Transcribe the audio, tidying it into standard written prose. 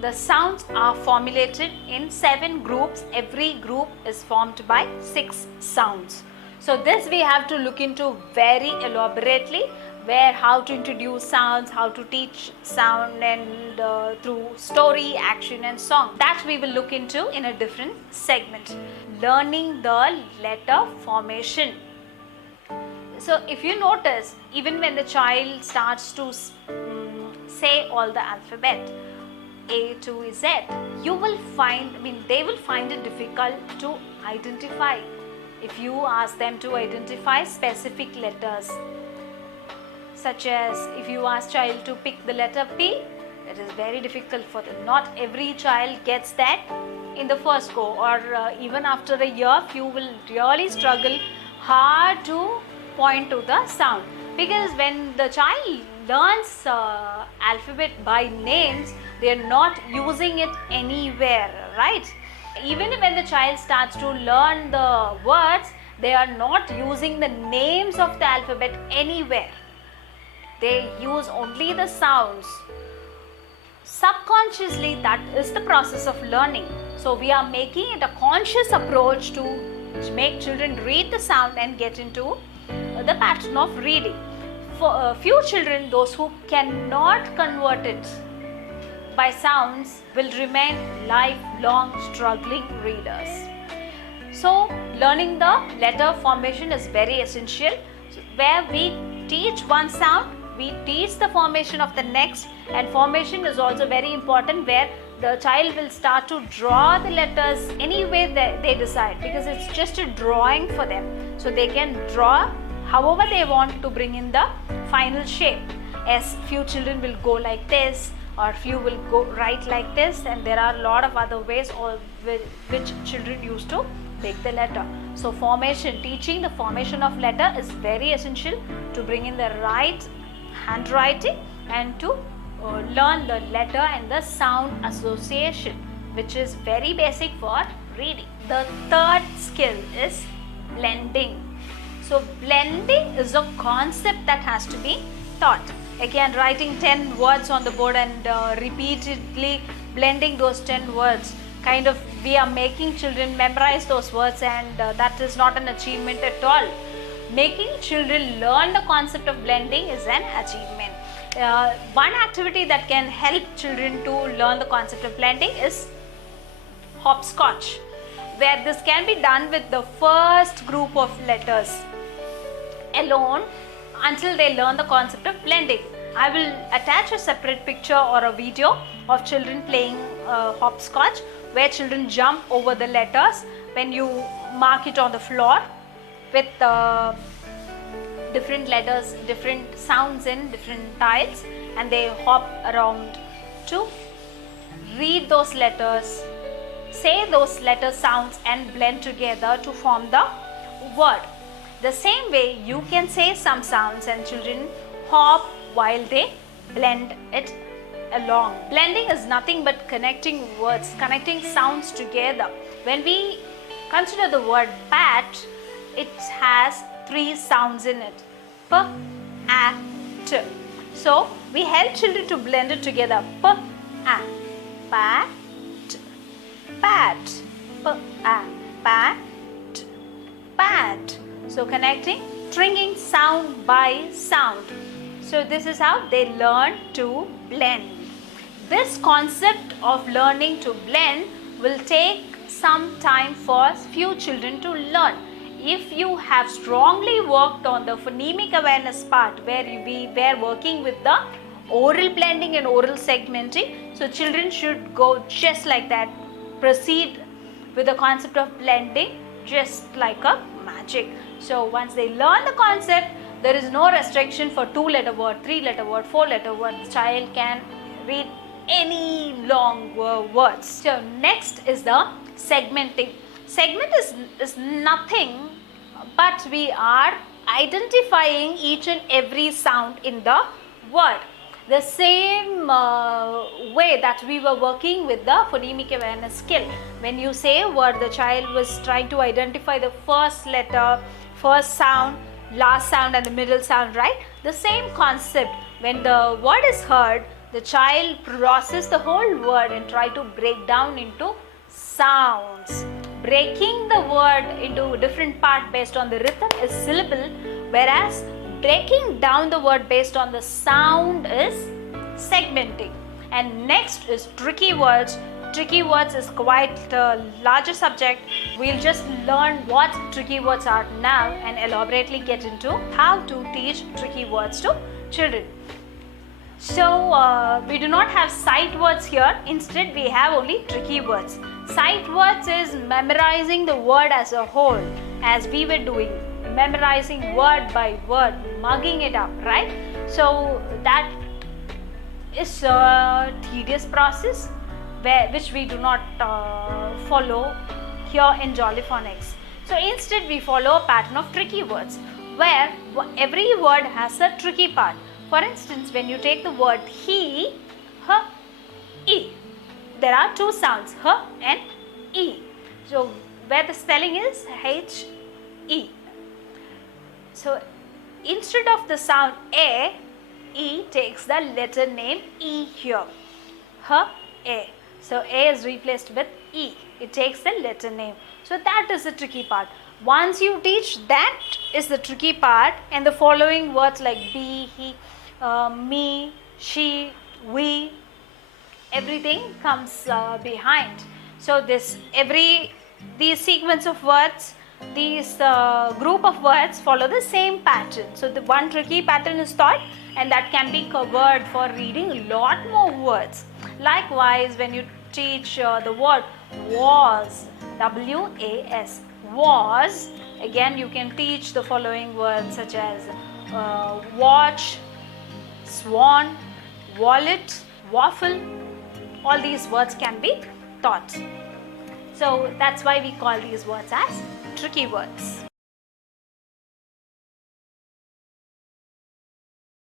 The sounds are formulated in 7 groups. Every group is formed by 6 sounds. So this we have to look into very elaborately, where how to introduce sounds, how to teach sound, and through story, action and song. That we will look into in a different segment. Learning the letter formation. So if you notice, even when the child starts to say all the alphabet, A to Z, you will find, they will find it difficult to identify. If you ask them to identify specific letters, such as if you ask child to pick the letter P, it is very difficult for them. Not every child gets that in the first go, or even after a year, few will really struggle hard to point to the sound, because when the child learns alphabet by names, they are not using it anywhere, right? Even when the child starts to learn the words, they are not using the names of the alphabet anywhere. They use only the sounds. Subconsciously, that is the process of learning. So we are making it a conscious approach to make children read the sound and get into the pattern of reading. For a few children, those who cannot convert it by sounds will remain lifelong struggling readers. So learning the letter formation is very essential. So where we teach one sound, we teach the formation of the next, and formation is also very important, where the child will start to draw the letters any way they decide, because it's just a drawing for them. So they can draw however they want to bring in the final shape. As few children will go like this, or few will go right like this, and there are a lot of other ways which children used to make the letter. So formation, teaching the formation of letter is very essential to bring in the right handwriting and to learn the letter and the sound association, which is very basic for reading. The third skill is blending. So blending is a concept that has to be taught. Again, writing 10 words on the board and repeatedly blending those 10 words, kind of we are making children memorize those words, and that is not an achievement at all. Making children learn the concept of blending is an achievement. One activity that can help children to learn the concept of blending is hopscotch, where this can be done with the first group of letters alone until they learn the concept of blending. I will attach a separate picture or a video of children playing hopscotch, where children jump over the letters when you mark it on the floor with different letters, different sounds in different tiles, and they hop around to read those letters, say those letter sounds and blend together to form the word. The same way you can say some sounds and children hop while they blend it along. Blending is nothing but connecting words, connecting sounds together. When we consider the word pat, it has 3 sounds in it: p, a, t. So we help children to blend it together: p, a, pat, pat, p, a, pat, pat. So connecting, stringing sound by sound. So this is how they learn to blend. This concept of learning to blend will take some time for few children to learn. If you have strongly worked on the phonemic awareness part, where we were working with the oral blending and oral segmenting, so children should go just like that, proceed with the concept of blending just like a magic. So once they learn the concept, there is no restriction for 2-letter word, 3-letter word, 4-letter word. The child can read any long words. So next is the segmenting. Segment is nothing but we are identifying each and every sound in the word. The same way that we were working with the phonemic awareness skill. When you say a word, the child was trying to identify the first letter, first sound, last sound and the middle sound, right? The same concept. When the word is heard, the child process the whole word and try to break down into sounds. Breaking the word into different part based on the rhythm is syllable, whereas breaking down the word based on the sound is segmenting. And next is tricky words. Tricky words is quite a larger subject. We'll just learn what tricky words are now and elaborately get into how to teach tricky words to children. So we do not have sight words here. Instead, we have only tricky words. Sight words is memorizing the word as a whole, as we were doing, memorizing word by word, mugging it up, right? So that is a tedious process which we do not follow here in Jolly Phonics. So instead, we follow a pattern of tricky words where every word has a tricky part. For instance, when you take the word he, h, e, there are two sounds, h and e. So where the spelling is h, e. So instead of the sound a, e takes the letter name e here, h, a. So a is replaced with e. It takes the letter name. So that is the tricky part. Once you teach that is the tricky part, and the following words like be, he, me, she, we, everything comes behind. So these sequence of words, these group of words follow the same pattern. So the one tricky pattern is taught, and that can be covered for reading a lot more words. Likewise, when you teach the word was, W-A-S, was, again you can teach the following words such as watch, swan, wallet, waffle. All these words can be taught. So that's why we call these words as tricky words.